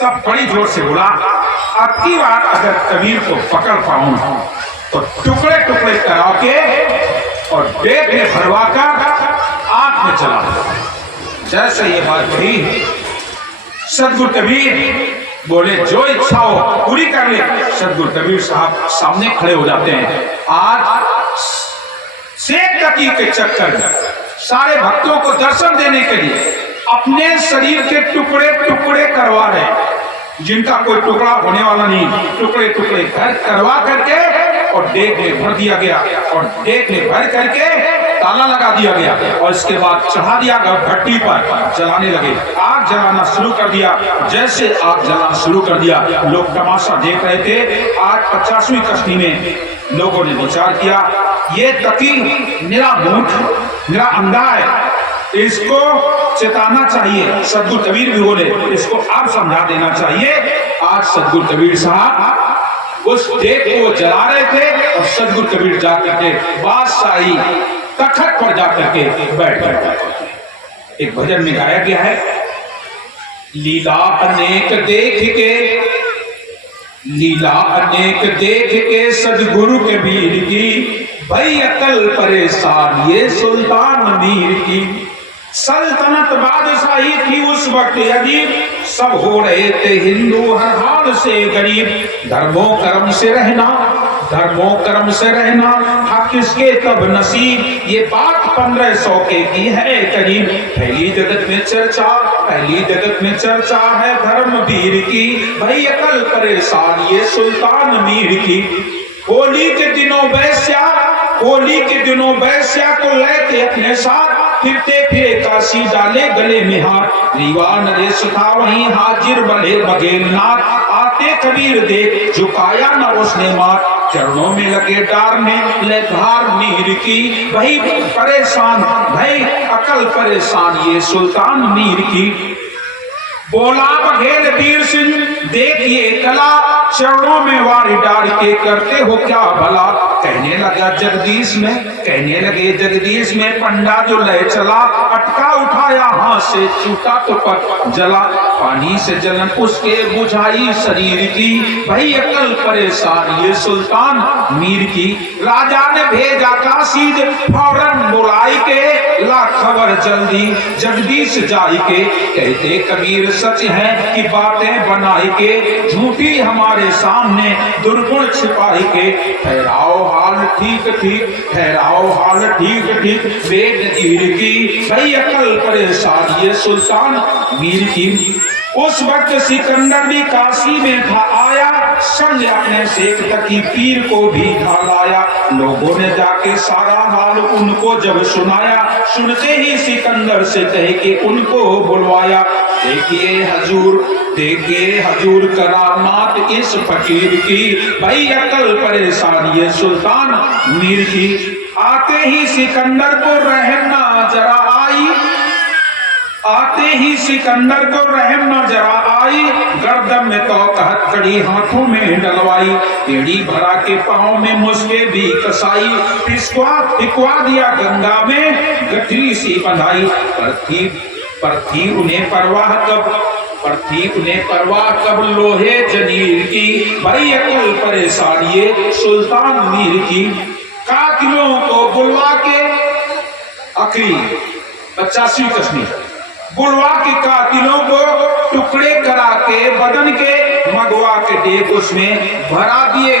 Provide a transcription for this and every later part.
तब बड़ी जोर से बोला, अब की बार अगर कबीर को पकड़ पाऊं तो टुकड़े टुकड़े करा के और डेग में भरवा कर आग में चला दूं। जैसे ये बात कही, सदगुरु कबीर बोले जो इच्छा हो पूरी कर ले। सदगुरु कबीर साहब सामने खड़े हो जाते हैं। आज शेख तकी के चक्कर में सारे भक्तों को दर्शन देने के लिए अपने शरीर के टुकड़े टुकड़े करवा रहे, जिनका कोई टुकड़ा होने वाला नहीं, टुकड़े टुकड़े करवा करके और डेग में भर दिया गया और डेग में भर करके ताला लगा दिया गया और इसके बाद चढ़ा दिया गया भट्टी पर, जलाने लगे। आग जलाना शुरू कर दिया। जैसे आग जलाना शुरू कर दिया, लोग तमाशा देख रहे थे। आज 50वीं कश्ती में लोगों ने विचार किया, ये तकी मेरा मूठ मेरा अंधा है, इसको चेताना चाहिए। सदगुरु कबीर भी बोले इसको आप समझा देना चाहिए। आज सदगुरु कबीर साहब उस डेग को जला रहे थे और सदगुरु कबीर जाकर के बादशाही तखत पर जाकर के बैठ गए। एक भजन में गाया गया है, लीला अनेक देख के, लीला अनेक देख के सदगुरु कबीर की, भई अकल परेशान ये सुल्तान मीर की। सल्तनत बादशाही थी उस वक्त अजीब, सब हो रहे थे हिंदू हर हाल से गरीब। धर्मो कर्म से रहना, धर्मो कर्म से रहना था किसके तब नसीब। ये बात 1500 के की है करीब। पहली जगत में चर्चा, पहली जगत में चर्चा है धर्मवीर की, भाई अकल परेशान ये सुल्तान मीर की। होली के दिनों वैश्या, होली के दिनों वैश्या को लेके अपने साथ फिरते फिरे काशी डाले गले में हाथ। रीवा नरेश था वहीं हाजिर बड़े बघेलनाथ, आते कबीर देख झुकाया न उसने माथ। चरणों में लगे डारने ले धार मीर की, वही परेशान भाई अकल परेशान ये सुल्तान मीर की। बोला बघेल वीर सिंह देखिए कला, चरणों में वार डार के करते हो क्या भला। कहने लगा जगदीश में, कहने लगे जगदीश में, पंडा जो ले चला, अटका उठाया हाथ से छूटा तो पट जला। पानी से जलन उसके बुझाई शरीर की, भाई अकल परेशान ये सुल्तान मीर की। राजा ने भेजा काशीद फौरन बुलाई के, ला खबर जल्दी जगदीश जाई के। कहते कबीर सच है कि बातें बनाई के, झूठी हमारे सामने दुर्गुण छिपाई के। ठहराओ हाल ठीक ठीक, ठहराओ हाल ठीक ठीक वेद ईर की, भाई अकल परेशान ये सुल्तान मीर की। उस वक्त सिकंदर भी काशी में था आया, संग अपने शेख तकी पीर को भी था लाया। लोगों ने जाके सारा हाल उनको जब सुनाया, सुनते ही सिकंदर से कहे कि उनको बुलवाया। देखिए हजूर, देखिए हजूर करामात इस फकीर की, भाई अकल परेशान ये सुल्तान मीर की। आते ही सिकंदर को रहम ना जरा आई, आते ही सिकंदर को रहम न जरा आई। गर्दन में तो कहत कड़ी हाथों में डलवाई, एड़ी भरा के पांव में मुझके भी कसाई। पिकवा दिया गंगा में गठरी सी बंधाई, पर थी उन्हें परवाह कब, पर थी उन्हें परवाह कब लोहे जनीर की, भाई अकल परेशान ये सुल्तान मीर की। कातिलों को बुलवा के, आखिरी 85वीं कश्मीर, बुलवा के कातिलों को टुकड़े करा के बदन के मगवा के देख उसमें भरा दिए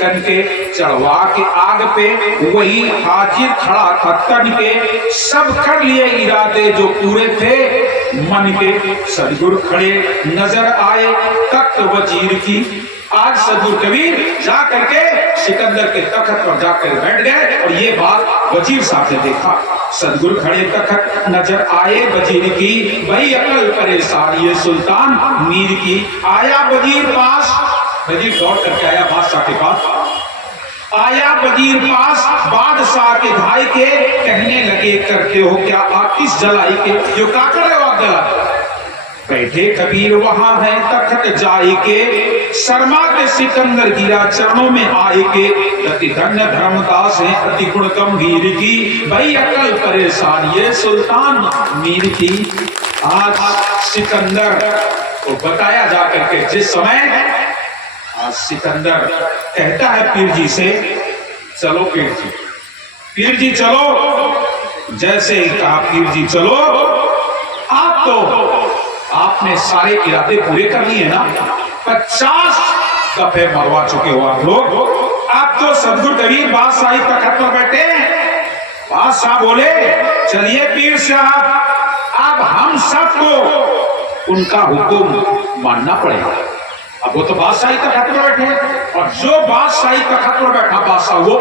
कन के चढ़वा के आग पे, वही हाजिर खड़ा था तन के। सब कर लिए इरादे जो पूरे थे मन के, सदगुरु खड़े नजर आए तख्त वजीर की। आज सदगुरु कबीर जा करके सिकंदर के तख्त पर जाकर बैठ गए और ये बात वजीर साहब ने देखा। सदगुरु खड़े तख्त नजर आए वजीर की, भाई अकल परेशान ये सुल्तान मीर की। आया वजीर पास, वजीर दौड़ करके आया बादशाह के पास, आया वजीर पास बादशाह के भाई के। कहने लगे करते हो क्या आतिश जलाई के, जो का करे हो आप जला। बैठे कबीर वहां है तख्त जाई के, शर्मा के सिकंदर गिरा चरणों में आए के। अति धन्य धर्मदास है अति गुण गंभीर की, भाई अकल परेशान ये सुल्तान मीर की। आज सिकंदर को बताया जा करके जिस समय आज सिकंदर कहता है पीर जी से, चलो पीर जी चलो। जैसे ही कहा पीर जी चलो, आप तो आपने सारे इरादे पूरे कर लिए ना, 50 दफे मरवा चुके हो आप लोग। आप तो सदगुरु कबीर बादशाही तखत पर बैठे हैं। बादशाह बोले चलिए पीर साहब, अब हम सबको उनका हुक्म मानना पड़ेगा। अब वो तो बादशाही तखत पर बैठे हैं, और जो बादशाही तखत पर बैठा बादशाह वो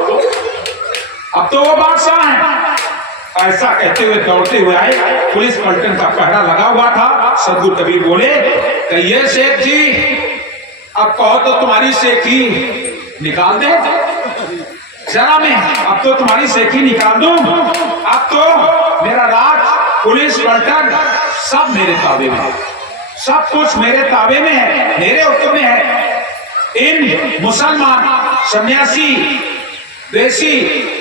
अब तो वो बादशाह है। ऐसा कहते हुए दौड़ते हुए आए, पुलिस पलटन का पहरा लगा हुआ था। सदगुरु कबीर बोले कहिए सेठ जी, अब कहो तो तुम्हारी सेठी निकाल दे जरा मैं, अब तो तुम्हारी सेठी निकाल दूं। अब तो मेरा राज, पुलिस पलटन सब मेरे ताबे में है, सब कुछ मेरे ताबे में है, मेरे हुक्म में है। इन मुसलमान सन्यासी देशी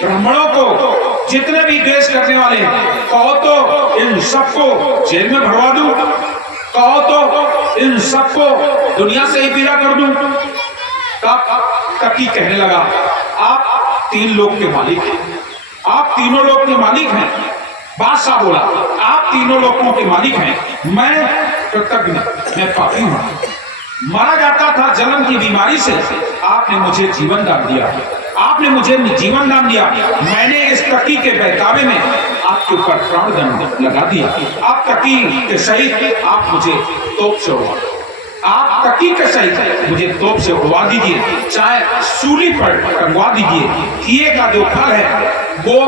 ब्राह्मणों को जितने भी द्वेष करने वाले कहो तो इन सबको जेल में भरवा दूं, कहो तो इन सबको दुनिया से ही विदा कर दूं। तकी कहने लगा आप 3 लोग के मालिक हैं, आप तीनों लोग के मालिक हैं। बादशाह बोला आप तीनों लोगों के मालिक हैं, मैं कृतज्ञ, मैं पापी हूं, मरा जाता था जलन की बीमारी से, आपने मुझे जीवन दान दिया, आपने मुझे जीवन दान दिया। मैंने इस तकी के बहकावे में आपके ऊपर प्राण दंड लगा दिया। आप तकी के सहित आप मुझे तोप से उड़वा, आप तकी के सहित मुझे तोप से उड़वा दीजिए, चाहे सूली पर टंगवा दीजिए। किए का जो फल है वो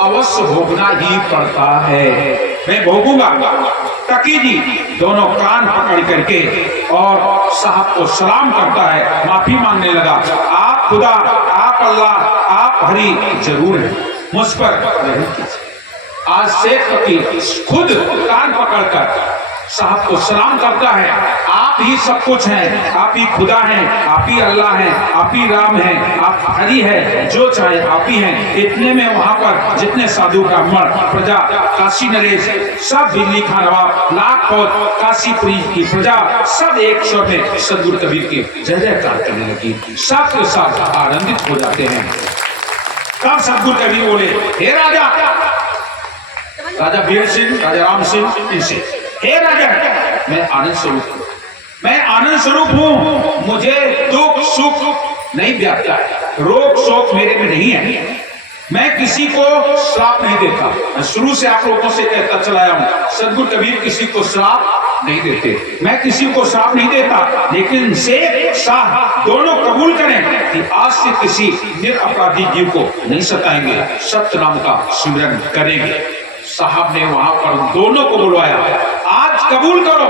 अवश्य भोगना ही पड़ता है, मैं भोगूंगा। तकी जी दोनों कान पकड़ करके और साहब को सलाम करता है, माफी मांगने लगा। आप खुदा, आप अल्लाह, आप हरी जरूर है, मुझ पर रहम कीजिए। आज शेख फकीर खुद कान पकड़कर साहब को सलाम करता है, आप ही सब कुछ हैं, आप ही खुदा हैं, आप ही अल्लाह हैं, आप ही राम हैं, आप हरि है, जो चाहे आप ही हैं। इतने में वहां पर जितने साधु ब्राह्मण प्रजा, काशी नरेश, सब दिल्ली खानवा, लाख फौज, काशीपुरी की प्रजा सब एक स्वर में सदगुरु कबीर की जय जयकार करने लगी, सब के साथ आनंदित हो जाते हैं। तब सदगुरु कबीर बोले हे राजा, राजा वीर सिंह, राजा राम सिंह, इनसे हे राजा, मैं आनंद स्वरूप हूं, मैं आनंद स्वरूप हूं, मुझे दुख सुख नहीं व्यापता है, रोग शोक मेरे में नहीं है, मैं किसी को श्राप नहीं देता। मैं शुरू से आप लोगों से कहता चला आया हूं, सदगुरु कबीर किसी को श्राप नहीं देते, मैं किसी को श्राप नहीं देता। लेकिन शेख शाह दोनों कबूल करें कि आज से किसी निरपराधी जीव को नहीं सताएंगे, सत्य नाम का सिमरन करेंगे। साहब ने वहां पर दोनों को बुलवाया, आज कबूल करो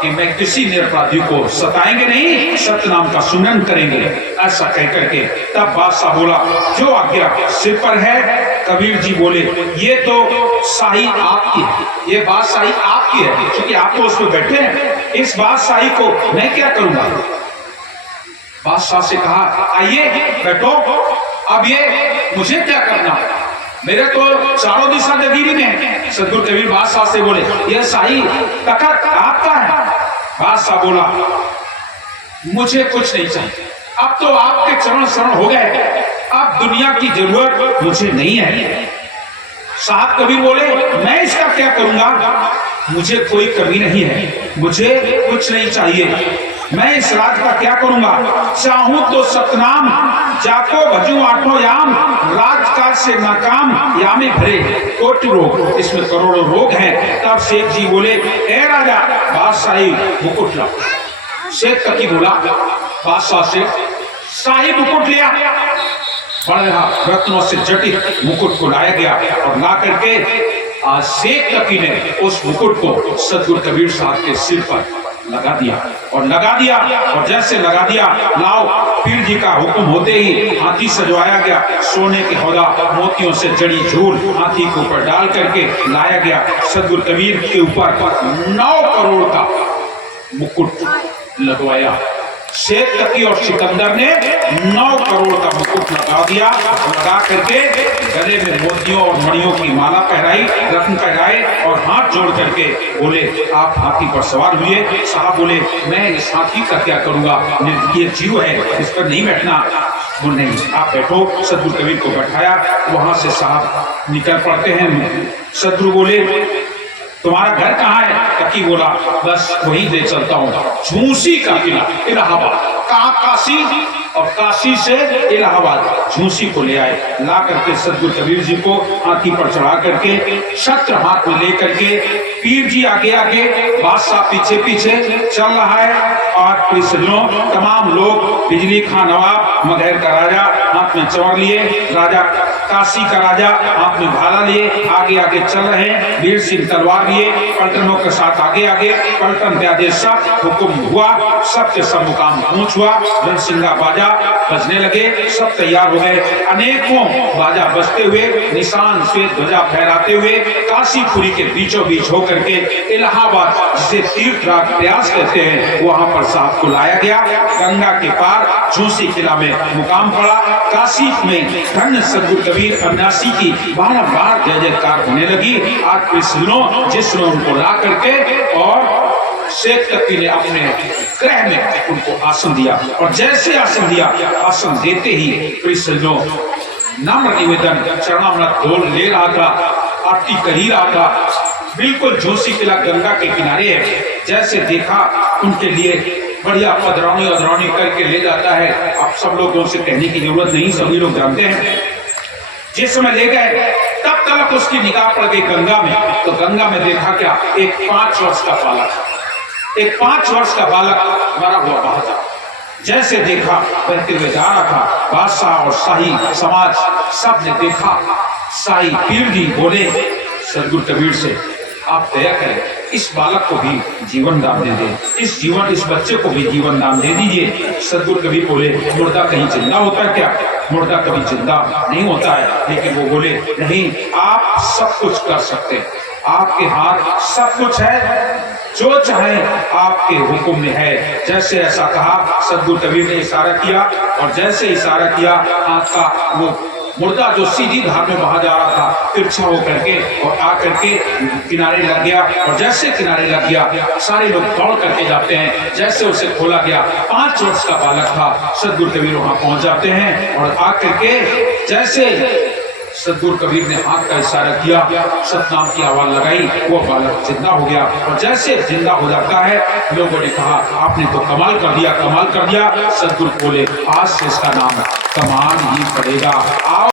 कि मैं किसी निरपराधी को सताएंगे नहीं, सतनाम का सुमरन करेंगे। ऐसा कह करके तब बादशाह बोला जो आज्ञा सिर पर है। कबीर जी बोले ये तो शाही आपकी है, ये बादशाही आपकी है, क्योंकि आप तो उसमें बैठे हैं, इस बादशाही को मैं क्या करूंगा। बादशाह से कहा आइए बैठो, अब ये मुझे क्या करना, मेरे तो चारों दिशा जगीरी में। सदगुरु कबीर बादशाह से बोले यह शाही तखत आपका है। बादशाह बोला मुझे कुछ नहीं चाहिए, अब तो आपके चरण शरण हो गए, अब दुनिया की जरूरत मुझे नहीं है। साहब कबीर बोले मैं इसका क्या करूंगा, मुझे कोई कमी नहीं है, मुझे कुछ नहीं चाहिए, मैं इस राज का क्या करूंगा। चाहूं तो सतनाम जाको भजू आठों याम, राजकाज से नाकाम यामे भरे कोटि रोग, इसमें करोड़ों रोग हैं। तब शेख जी बोले ए राजा बादशाही मुकुट लाओ। शेख तकी बोला बादशाह से शाही मुकुट लिया, बड़े रत्नों से जटित मुकुट को लाया गया और ला करके आज शेख तकी ने उस मुकुट को सदगुरु कबीर साहब के सिर पर लगा दिया और जैसे लगा दिया लाओ, पीर जी का हुक्म होते ही हाथी सजवाया गया, सोने के हौदा मोतियों से जड़ी झूल हाथी के ऊपर डाल करके लाया गया। सदगुरु कबीर के ऊपर 9 करोड़ का मुकुट लगवाया। शेख तकी और सिकंदर ने 9 करोड़ का मुकुट लगा दिया, लगा करके गले में मोतियों और मणियों की माला पहनाई, रत्न पहनाए और हाथ जोड़ करके बोले आप हाथी पर सवार हुए। साहब बोले मैं इस हाथी का क्या करूंगा, ये जीव है, इस पर नहीं बैठना। वो नहीं, आप बैठो। सदगुरु कबीर को बैठाया, वहां से साहब निकल पड़ते हैं। सदगुरु बोले तुम्हारा घर कहाँ है? तकी बोला बस वही ले चलता हूँ, झूसी का किला इलाहाबाद। कहाँ? काशी, और काशी से इलाहाबाद झूसी को ले आए। ला करके सदगुरु कबीर जी को हाथी पर चढ़ा करके शस्त्र हाथ में ले करके पीर जी आगे आगे, बादशाह पीछे पीछे चल रहा है। और कृष्णों तमाम लोग, बिजली खां नवाब, मगहर का राजा हाथ में चौर लिए, राजा काशी का राजा हाथ में भाला लिए आगे आगे चल रहे हैं। वीर सिंह तलवार लिए पलटनों के साथ आगे आगे। पलटन के आदेश सब हुक्म हुआ, सबके सब मुकाम पहुंच हुआ। रणसिंगा बाजा बजने लगे, सब तैयार हो गए। अनेकों बाजा बजते हुए, निशान श्वेत ध्वजा फहराते हुए काशीपुरी के बीचों बीच होकर के इलाहाबाद, जिसे तीर्थराज प्रयास कहते हैं, वहां पर साहब को लाया गया। गंगा के पार झूसी किला में मुकाम पड़ा। काशी में धन्य सदगुरु कबीर अविनाशी की बार जय जयकार होने लगी। आज कृष्णों जिसने उनको ला करके और शेख तकी ने अपने गृह में उनको आसन दिया, और जैसे आसन दिया, आसन देते ही कृष्णों नम्र निवेदन चरणामृत ढोल ले रहा था, आरती कर ही रहा था। बिल्कुल झूसी किला गंगा के किनारे है। जैसे देखा उनके लिए बढ़िया पधरौनी अधरौनी करके ले जाता है। अब सब लोगों से कहने की जरूरत नहीं, सभी लोग जानते हैं। जिस समय ले गए तब तक उसकी निगाह पड़ गई गंगा में। तो गंगा में देखा क्या, एक 5 वर्ष का बालक, एक 5 वर्ष का बालक मरा हुआ बहा। जैसे देखा बहते हुए जा रहा था। बादशाह और शाही समाज सब ने देखा। शाही पीर जी बोले सदगुरु कबीर से आप दया करें, इस बालक को भी जीवन दान दे दें, इस बच्चे को भी जीवन दान दे दीजिए। सदगुरु कबीर बोले मुर्दा कहीं जिंदा होता है क्या? मुर्दा कभी जिंदा नहीं होता है। लेकिन वो बोले नहीं, आप सब कुछ कर सकते हैं, आपके हाथ सब कुछ है, जो चाहे आपके हुक्म में है। जैसे ऐसा कहा, सदगुरु कबीर ने इशारा किया, और जैसे इशारा किया हाथ का वो मुर्दा जो सीधी धार में बहा जा रहा था, तिरछा होकर के और आकर के किनारे लग गया। और जैसे किनारे लग गया, सारे लोग दौड़ करके जाते हैं। जैसे उसे खोला गया, 5 वर्ष का बालक था। सदगुरु कबीर वहां पहुंच जाते हैं, और आकर के जैसे सदगुरु कबीर ने हाथ का इशारा किया, सतनाम की आवाज लगाई, वो बालक जिंदा हो गया। और जैसे जिंदा हो जाता है, लोगों ने कहा आपने तो कमाल कर दिया, कमाल कर दिया। सदगुरु बोले आज से इसका नाम कमाल ही पड़ेगा।